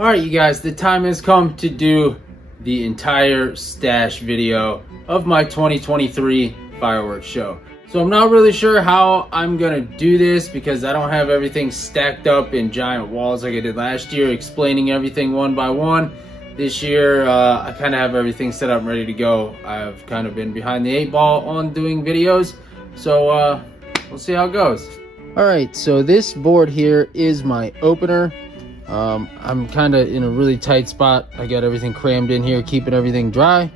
All right, you guys, the time has come to do the entire stash video of my 2023 fireworks show. So I'm not really sure how I'm gonna do this because I don't have everything stacked up in giant walls like I did last year, explaining everything one by one. This year, I kind of have everything set up and ready to go. I've kind of been behind the 8 ball on doing videos, so we'll see how it goes. All right, so this board here is my opener. I'm kind of in a really tight spot. I got everything crammed in here, keeping everything dry.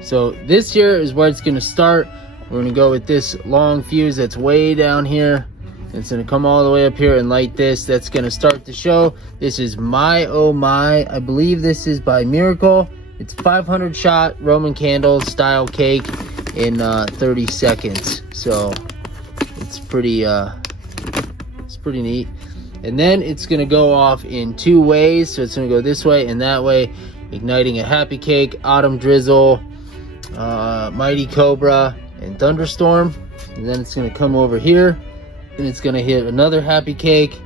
So this here is where it's gonna start. We're gonna go with this long fuse that's way down here. It's gonna come all the way up here and light this. That's gonna start the show. This is My Oh My. I believe this is by Miracle. It's 500 shot Roman candle style cake in 30 seconds. So it's pretty neat. And then it's gonna go off in 2 ways. So it's gonna go this way and that way, igniting a Happy Cake, Autumn Drizzle, Mighty Cobra, and Thunderstorm. And then it's gonna come over here and it's gonna hit another Happy Cake,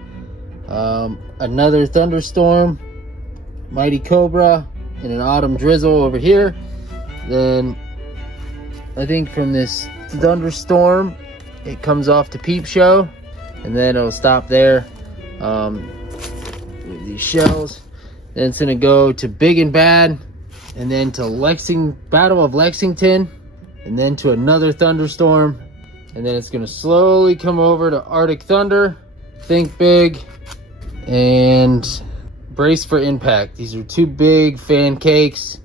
another Thunderstorm, Mighty Cobra, and an Autumn Drizzle over here. Then I think from this Thunderstorm it comes off to Peep Show, and then it'll stop there. With these shells. Then it's gonna go to Big and Bad, and then to Battle of Lexington, and then to another Thunderstorm, and then it's gonna slowly come over to Arctic Thunder, Think Big, and Brace for Impact. These are 2 big fan cakes.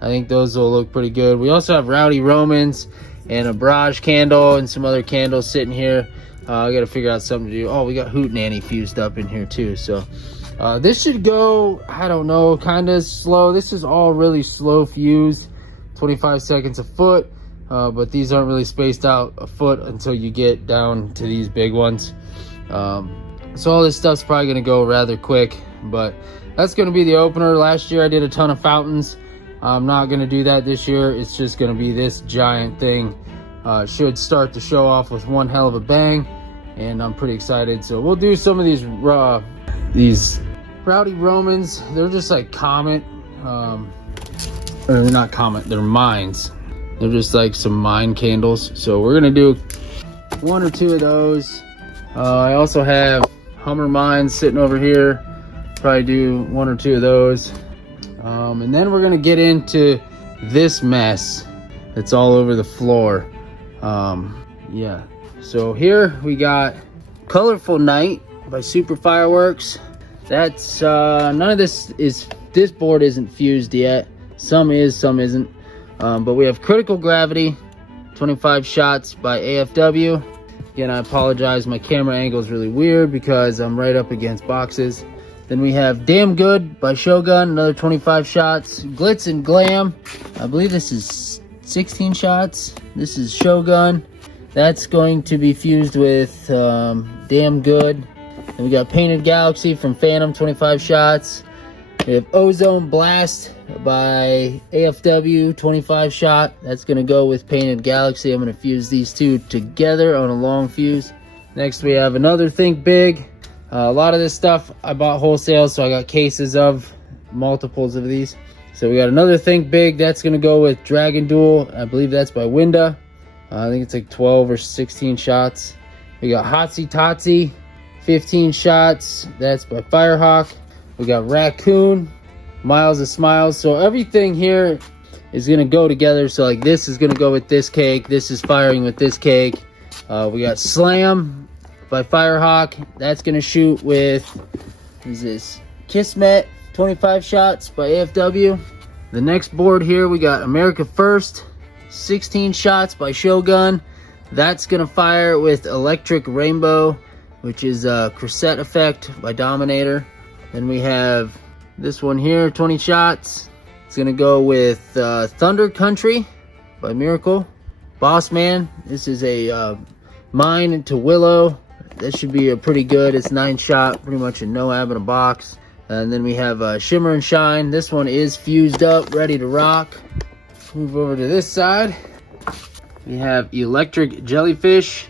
I think those will look pretty good. We also have Rowdy Romans and a Barrage candle and some other candles sitting here. I gotta figure out something to do. Oh, we got Hootenanny fused up in here too. So this should go, I don't know, kind of slow. This is all really slow fuse, 25 seconds a foot. But these aren't really spaced out a foot until you get down to these big ones. So all this stuff's probably gonna go rather quick, but that's gonna be the opener. Last year I did a ton of fountains. I'm not gonna do that this year. It's just gonna be this giant thing. Should start the show off with one hell of a bang, and I'm pretty excited. So we'll do some of these Rowdy Romans. They're just like Comet, or they're not Comet, they're Mines. They're just like some mine candles. So we're gonna do 1 or 2 of those. I also have Hummer Mines sitting over here. Probably do 1 or 2 of those. And then we're gonna get into this mess that's all over the floor. Yeah, so here we got Colorful Night by Super Fireworks. That's none of this board isn't fused yet. Some is, some isn't. But we have Critical Gravity, 25 shots by AFW. Again, I apologize, my camera angle is really weird because I'm right up against boxes. Then we have Damn Good by Shogun, another 25 shots. Glitz and Glam, I believe this is 16 shots. This is Shogun. That's going to be fused with Damn Good. And we got Painted Galaxy from Phantom, 25 shots. We have Ozone Blast by AFW, 25 shot. That's going to go with Painted Galaxy. I'm going to fuse these 2 together on a long fuse. Next we have another Think Big. A lot of this stuff I bought wholesale, so I got cases of multiples of these. So we got another Think Big. That's going to go with Dragon Duel. I believe that's by Winda. I think it's like 12 or 16 shots. We got Hotsy Totsy, 15 shots. That's by Firehawk. We got Raccoon, Miles of Smiles. So everything here is going to go together. So like this is going to go with this cake. This is firing with this cake. We got Slam by Firehawk. That's going to shoot with, what is this? Kismet, 25 shots by AFW. The next board here, we got America First, 16 shots by Shogun. That's going to fire with Electric Rainbow, which is a Crusette Effect by Dominator. Then we have this one here, 20 shots. It's going to go with Thunder Country by Miracle. Boss Man, this is a Mine to Willow. That should be a pretty good. It's 9 shot, pretty much a no-ab in a box. And then we have Shimmer and Shine. This one is fused up, ready to rock. Move over to this side. We have Electric Jellyfish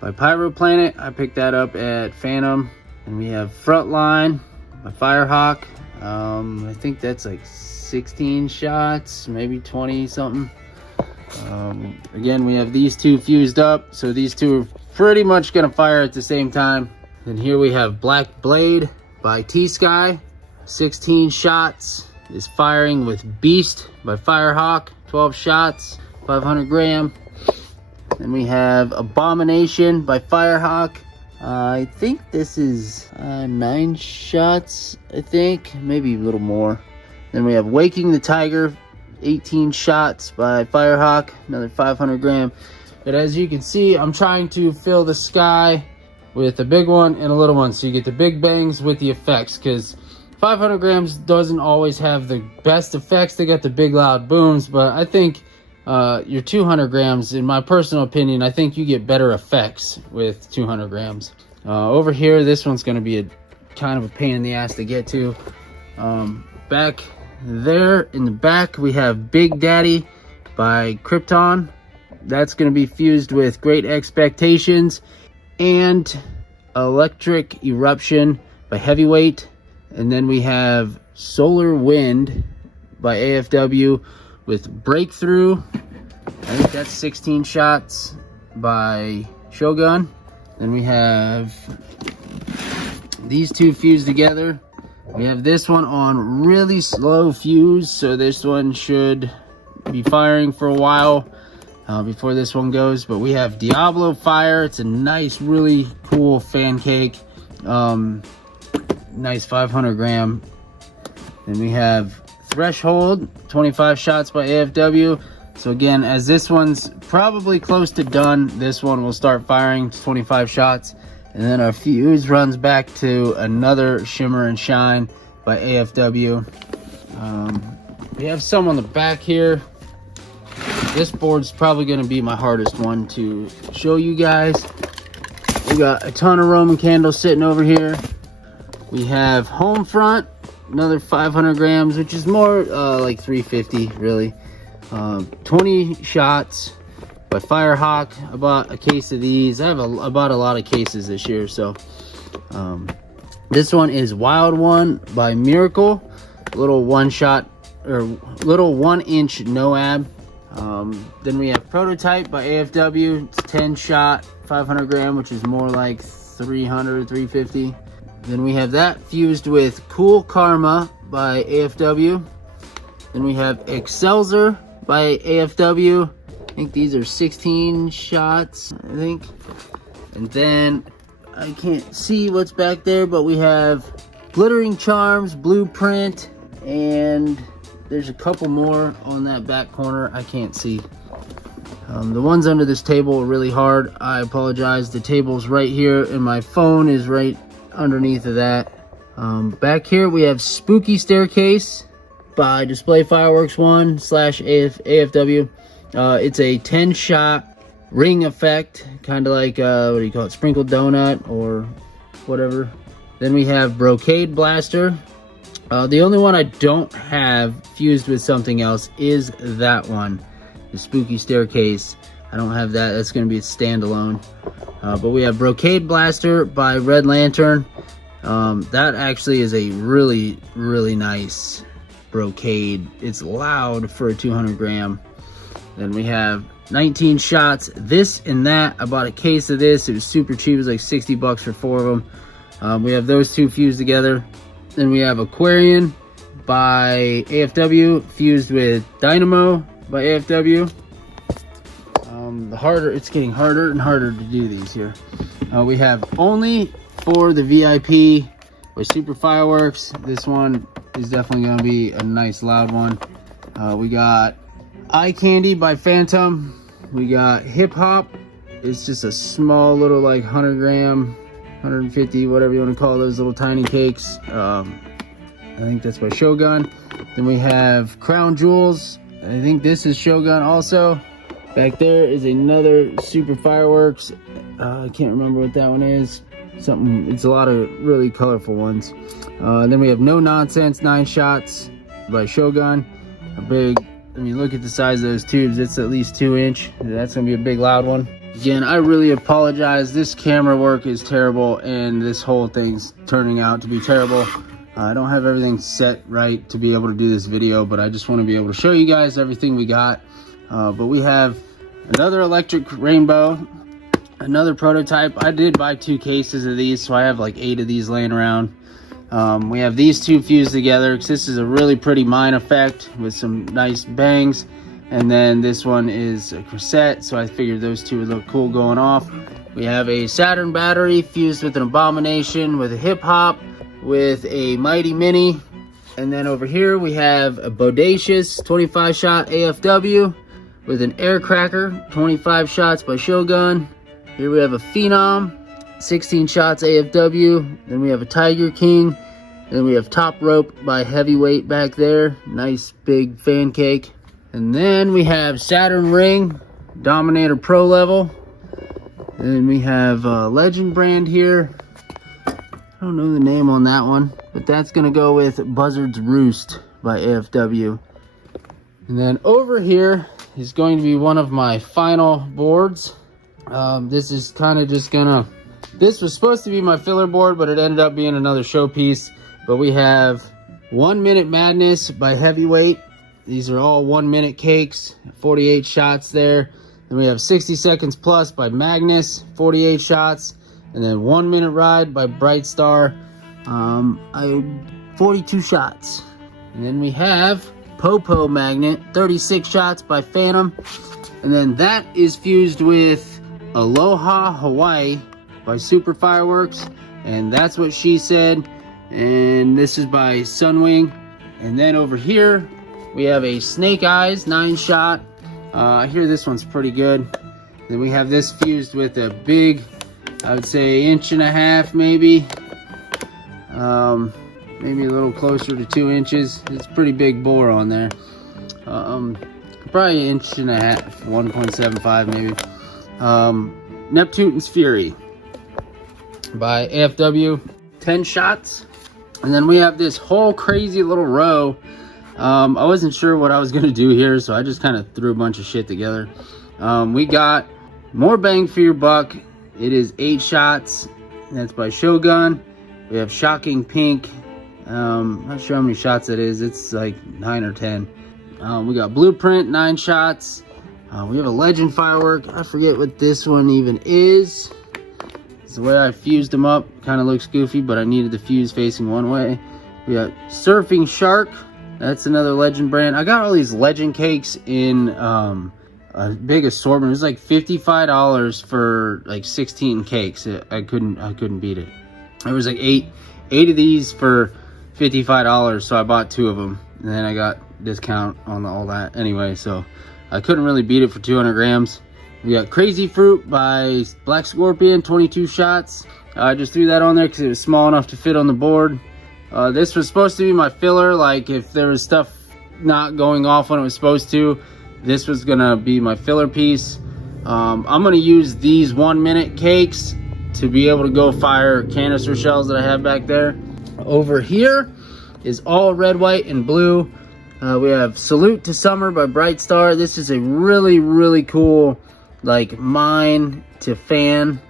by Pyro Planet. I picked that up at Phantom. And we have Frontline by Firehawk. I think that's like 16 shots, maybe 20 something. Again, we have these two fused up, so these two are pretty much gonna fire at the same time. And here we have Black Blade by T-Sky, 16 shots, is firing with Beast by Firehawk, 12 shots, 500 gram. Then we have Abomination by Firehawk. I think this is 9 shots, I think, maybe a little more. Then we have Waking the Tiger, 18 shots by Firehawk, another 500 gram. But as you can see, I'm trying to fill the sky with a big one and a little one, so you get the big bangs with the effects, because 500 grams doesn't always have the best effects. They got the big loud booms, but I think your 200 grams, in my personal opinion, I think you get better effects with 200 grams. Over here, this one's going to be a kind of a pain in the ass to get to. Back there in the back, we have Big Daddy by Krypton. That's going to be fused with Great Expectations and Electric Eruption by Heavyweight. And then we have Solar Wind by AFW with Breakthrough. I think that's 16 shots by Shogun. Then we have these two fused together. We have this one on really slow fuse, so this one should be firing for a while before this one goes. But we have Diablo Fire. It's a nice, really cool fan cake. Nice 500 gram. Then we have Threshold, 25 shots by AFW. So again, as this one's probably close to done, this one will start firing 25 shots. And then our fuse runs back to another Shimmer and Shine by AFW. We have some on the back here. This board's probably going to be my hardest one to show you guys. We got a ton of Roman candles sitting over here. We have Homefront, another 500 grams, which is more like 350 really. 20 shots by Firehawk. I bought a case of these. I bought a lot of cases this year. So this one is Wild One by Miracle, little 1 shot or little 1 inch NOAB. Then we have Prototype by AFW. It's 10 shot 500 gram, which is more like 300 350. Then we have that fused with Cool Karma by AFW. Then we have Excelsior by AFW. I think these are 16 shots, I think. And then I can't see what's back there, but we have Glittering Charms, Blueprint, and there's a couple more on that back corner I can't see. The ones under this table are really hard. I apologize. The table's right here and my phone is right underneath of that. Back here we have Spooky Staircase by Display Fireworks 1 / AFW. It's a 10 shot ring effect, kind of like what do you call it, sprinkled donut or whatever. Then we have Brocade Blaster. The only one I don't have fused with something else is that one, the Spooky Staircase. I don't have that. That's going to be a standalone. But we have Brocade Blaster by Red Lantern. That actually is a really, really nice brocade. It's loud for a 200 gram. Then we have 19 shots, this and that. I bought a case of this. It was super cheap. It was like 60 bucks for 4 of them. We have those two fused together. Then we have Aquarian by AFW fused with Dynamo by AFW. It's getting harder and harder to do these here. We have Only for the VIP by Super Fireworks. This one is definitely going to be a nice loud one. We got Eye Candy by Phantom. We got Hip Hop. It's just a small little like 100 gram, 150, whatever you want to call those little tiny cakes. I think that's by Shogun. Then we have Crown Jewels. I think this is Shogun also. Back there is another Super Fireworks. I can't remember what that one is. Something, it's a lot of really colorful ones. Then we have No Nonsense 9 shots by Shogun. A big, I mean, look at the size of those tubes. It's at least 2 inch. That's gonna be a big loud one. Again, I really apologize. This camera work is terrible and this whole thing's turning out to be terrible. I don't have everything set right to be able to do this video, but I just want to be able to show you guys everything we got. But we have another electric rainbow, another prototype. I did buy 2 cases of these, so I have like 8 of these laying around. We have these 2 fused together because this is a really pretty mine effect with some nice bangs. And then this one is a cassette, so I figured those 2 would look cool going off. We have a Saturn battery fused with an Abomination, with a Hip Hop, with a Mighty Mini. And then over here we have a Bodacious 25 shot AFW with an Air Cracker 25 shots by Shogun. Here we have a Phenom 16 shots AFW. Then we have a Tiger King. Then we have Top Rope by Heavyweight back there, nice big fan cake. And then we have Saturn Ring Dominator Pro level. And then we have Legend brand here. I don't know the name on that one, but that's gonna go with Buzzard's Roost by AFW. And then over here is going to be one of my final boards. This is kind of just gonna, this was supposed to be my filler board, but it ended up being another showpiece. But we have 1 Minute Madness by Heavyweight. These are all 1 minute cakes, 48 shots there. Then we have 60 Seconds Plus by Magnus, 48 shots. And then 1 Minute Ride by Bright Star, 42 shots. And then we have Popo Magnet, 36 shots by Phantom. And then that is fused with Aloha Hawaii by Super Fireworks. And that's what she said. And this is by Sunwing. And then over here, we have a Snake Eyes 9 shot. I hear this one's pretty good. Then we have this fused with a big, I would say 1.5 inches maybe. Maybe a little closer to 2 inches. It's pretty big bore on there. Probably 1.5 inches, 1.75 maybe. Neptune's Fury by AFW, 10 shots. And then we have this whole crazy little row. I wasn't sure what I was gonna do here, so I just kind of threw a bunch of shit together. We got More Bang for Your Buck. It is 8 shots. That's by Shogun. We have Shocking Pink. Not sure how many shots that is. It's like 9 or 10. We got Blueprint, 9 shots. We have a Legend Firework. I forget what this one even is. It's the way I fused them up. Kind of looks goofy, but I needed the fuse facing one way. We got Surfing Shark. That's another Legend brand. I got all these Legend cakes in a big assortment. It was like $55 for like 16 cakes. I couldn't beat it. There was like eight of these for $55, so I bought 2 of them, and then I got discount on all that anyway, so I couldn't really beat it for 200 grams. We got Crazy Fruit by Black Scorpion, 22 shots. I just threw that on there because it was small enough to fit on the board. This was supposed to be my filler, like if there was stuff not going off when it was supposed to, this was gonna be my filler piece. I'm gonna use these 1 minute cakes to be able to go fire canister shells that I have back there. Over here is all red, white, and blue. We have Salute to Summer by Bright Star. This is a really, really cool, like, mine to fan.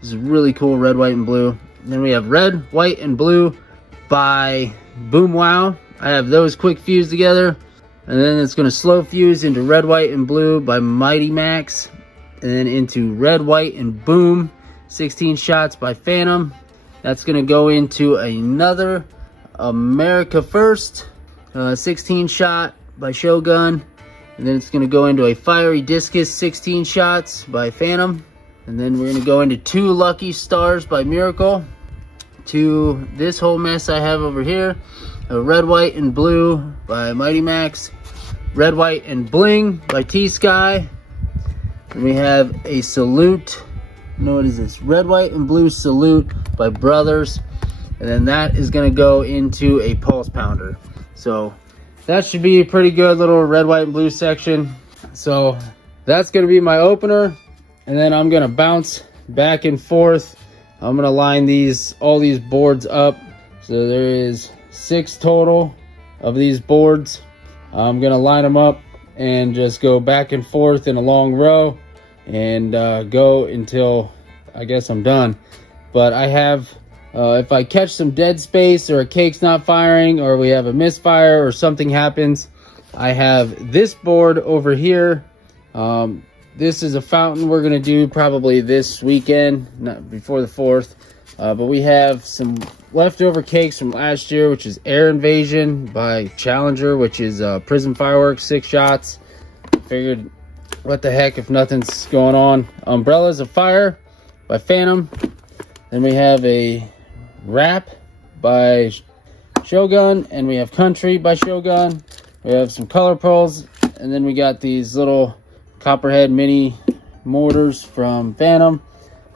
This is really cool, red, white, and blue. And then we have Red, White, and Blue by Boom Wow. I have those quick fused together. And then it's going to slow fuse into Red, White, and Blue by Mighty Max. And then into Red, White, and Boom, 16 shots by Phantom. That's going to go into another America First, 16 shot by Shogun. And then it's going to go into a Fiery Discus, 16 shots by Phantom. And then we're going to go into 2 Lucky Stars by Miracle. To this whole mess I have over here, a Red, White, and Blue by Mighty Max. Red, White, and Bling by T-Sky. And we have a Salute. No, what is this? Red, White, and Blue Salute by Brothers. And then that is going to go into a Pulse Pounder. So that should be a pretty good little Red, White, and Blue section. So that's going to be my opener. And then I'm going to bounce back and forth. I'm going to line all these boards up. So there is 6 total of these boards. I'm going to line them up and just go back and forth in a long row and go until I guess I'm done. But I have If I catch some dead space or a cake's not firing or we have a misfire or something happens, I have this board over here. This is a fountain we're going to do probably this weekend, not before the 4th. But we have some leftover cakes from last year, which is Air Invasion by Challenger, which is Prism Fireworks, 6 shots. Figured, what the heck if nothing's going on. Umbrellas of Fire by Phantom. Then we have a Wrap by Shogun, and we have Country by Shogun. We have some color pearls, and then we got these little Copperhead mini mortars from Phantom.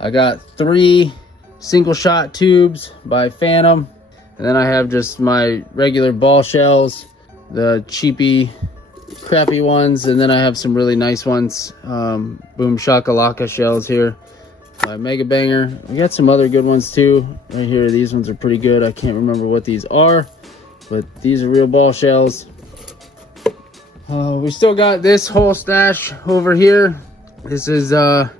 I got 3 single shot tubes by Phantom, and then I have just my regular ball shells, the cheapy crappy ones, and then I have some really nice ones, Boom Shakalaka shells here by Mega Banger. We got some other good ones too right here. These ones are pretty good. I can't remember what these are, but these are real ball shells. We still got this whole stash over here. This is a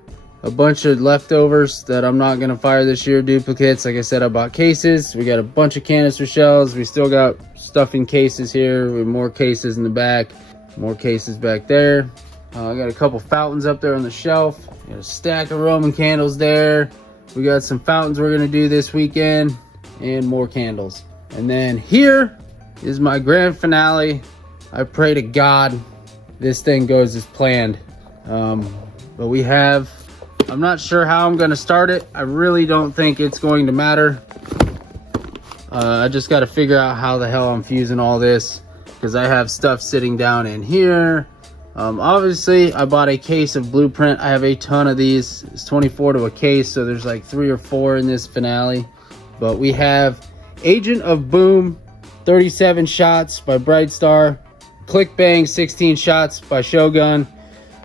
bunch of leftovers that I'm not gonna fire this year, duplicates. Like I said, I bought cases. We got a bunch of canister shells. We still got stuff in cases here with more cases in the back, more cases back there. I got a couple fountains up there on the shelf. Got a stack of Roman candles there. We got some fountains we're gonna do this weekend and more candles. And then here is my grand finale. I pray to God this thing goes as planned. But we have, I'm not sure how I'm gonna start it. I really don't think it's going to matter. I just gotta figure out how the hell I'm fusing all this, because I have stuff sitting down in here. Obviously I bought a case of Blueprint. I have a ton of these. It's 24 to a case, so there's like 3 or 4 in this finale. But we have Agent of Boom, 37 shots by Brightstar. Click Bang, 16 shots by Shogun.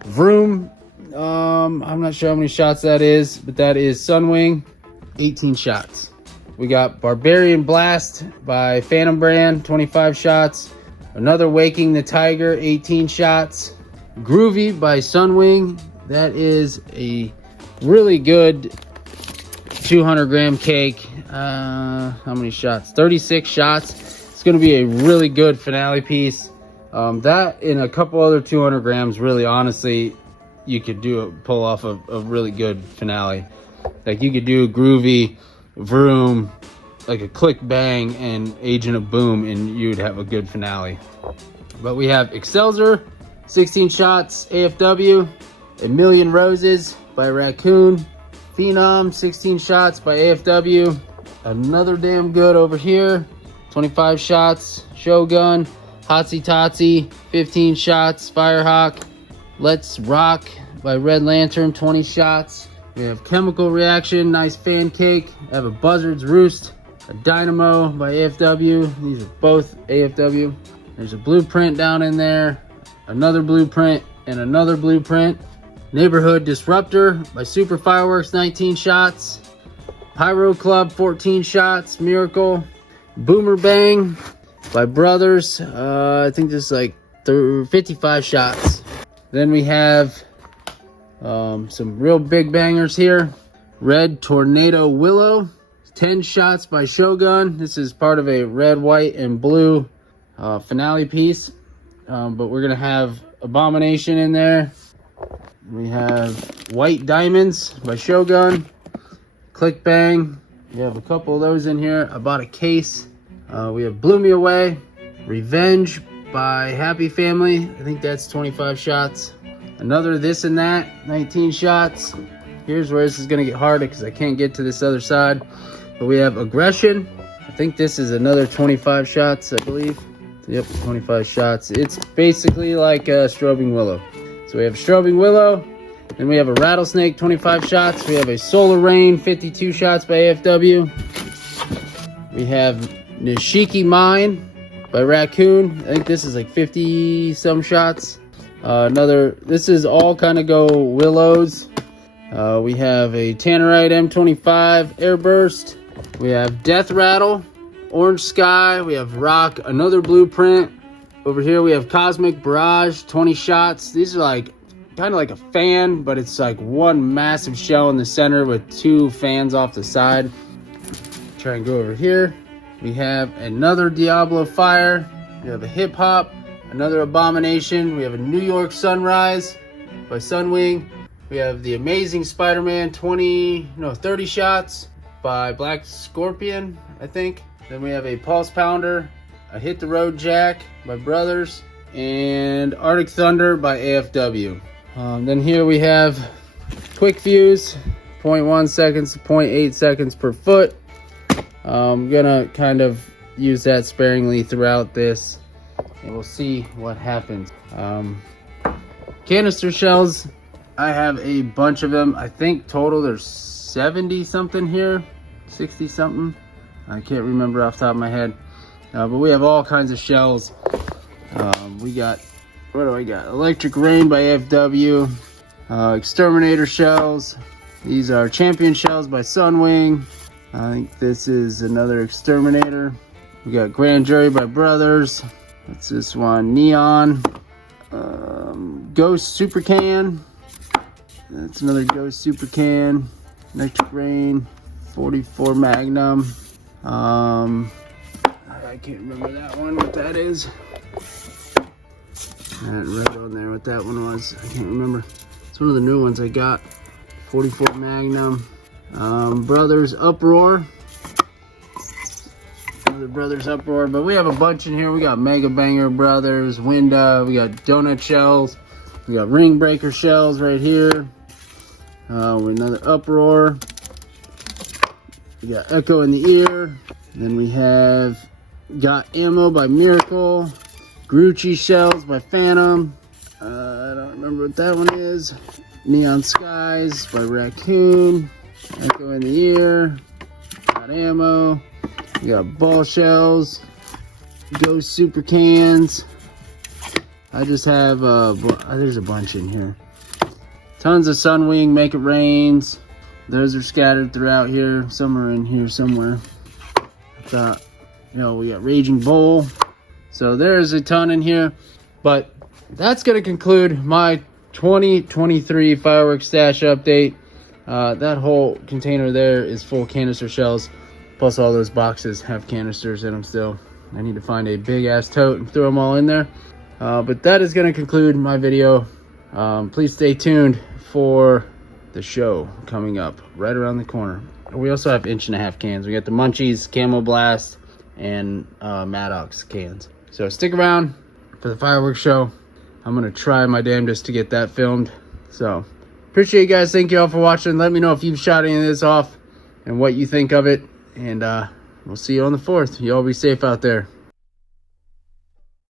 Vroom, I'm not sure how many shots that is, but that is Sunwing, 18 shots. We got Barbarian Blast by Phantom Brand, 25 shots. Another Waking the Tiger, 18 shots. Groovy by Sunwing, that is a really good 200 gram cake. How many shots? 36 shots. It's going to be a really good finale piece. That and a couple other 200 grams, really, honestly, you could pull off a really good finale. Like, you could do a Groovy, Vroom, like a Click Bang, and Agent of Boom, and you'd have a good finale. But we have Excelsior, 16 shots, AFW. A Million Roses by Raccoon. Phenom, 16 shots by AFW. Another damn good over here, 25 shots, Shogun. Hotsy Totsy, 15 shots, Firehawk. Let's Rock by Red Lantern, 20 shots. We have Chemical Reaction, nice fan cake. I have a Buzzard's Roost, a Dynamo by AFW. These are both AFW. There's a Blueprint down in there, another Blueprint, and another Blueprint. Neighborhood Disruptor by Super Fireworks, 19 shots. Pyro Club, 14 shots, Miracle. Boomer Bang by Brothers, I think this is like 55 shots. Then we have some real big bangers here. Red Tornado Willow, 10 shots by Shogun. This is part of a red, white, and blue finale piece. But we're gonna have Abomination in there. We have White Diamonds by Shogun. Click Bang. We have a couple of those in here. I bought a case. We have Blew Me Away, Revenge by Happy Family. I think that's 25 shots. Another This and That, 19 shots. Here's where this is going to get hard because I can't get to this other side. But we have Aggression. I think this is another 25 shots, I believe. Yep, 25 shots. It's basically like a Strobing Willow. So we have Strobing Willow. Then we have a Rattlesnake, 25 shots. We have a Solar Rain, 52 shots by AFW. We have Nishiki Mine by Raccoon. I think this is like 50 some shots. This is all kind of go Willows. We have a Tannerite M25 Airburst. We have Death Rattle, Orange Sky. We have Rock, another Blueprint. Over here we have Cosmic Barrage, 20 shots. These are like kind of like a fan, but it's like one massive shell in the center with 2 fans off the side. Try and go over here. We have another Diablo Fire. We have a Hip Hop, another Abomination. We have a New York Sunrise by Sunwing. We have the Amazing Spider-Man 30 Shots by Black Scorpion, I think. Then we have a Pulse Pounder, a Hit the Road Jack by Brothers, and Arctic Thunder by AFW. Then here we have Quick Fuse, 0.1 seconds to 0.8 seconds per foot. I'm gonna kind of use that sparingly throughout this, and we'll see what happens. Canister shells, I have a bunch of them. I think total there's 70 something here, 60 something. I can't remember off the top of my head. But we have all kinds of shells. We got, what do I got? Electric Rain by FW. Exterminator shells. These are Champion shells by Sunwing. I think this is another Exterminator. We got Grand Jury by Brothers. That's this one. Neon. Ghost Super Can. That's another Ghost Super Can. Electric Rain. 44 Magnum. I can't remember that one, what that is. I hadn't read on there what that one was. I can't remember. It's one of the new ones I got. 44 Magnum. Brothers Uproar. Another Brothers Uproar. But we have a bunch in here. We got Mega Banger Brothers, Winda. We got Donut Shells. We got Ring Breaker Shells right here. Another Uproar. We got Echo in the Ear. Then we have Got Ammo by Miracle. Grucci Shells by Phantom. I don't remember what that one is. Neon Skies by Raccoon. Echo in the Ear. Got Ammo. We got Ball Shells. Ghost Super Cans. I just have, there's a bunch in here. Tons of Sunwing Make It Rains. Those are scattered throughout here. Some are in here somewhere. I thought, we got Raging Bull. So there's a ton in here. But that's going to conclude my 2023 fireworks stash update. That whole container there is full canister shells. Plus all those boxes have canisters in them still. I need to find a big ass tote and throw them all in there. But that is going to conclude my video. Please stay tuned for the show coming up right around the corner. We also have 1.5-inch cans. We got the Munchies, Camo Blast, and Maddox cans. So stick around for the fireworks show. I'm gonna try my damnedest to get that filmed. So appreciate you guys. Thank you all for watching. Let me know if you've shot any of this off and what you think of it. And we'll see you on the 4th. You all be safe out there.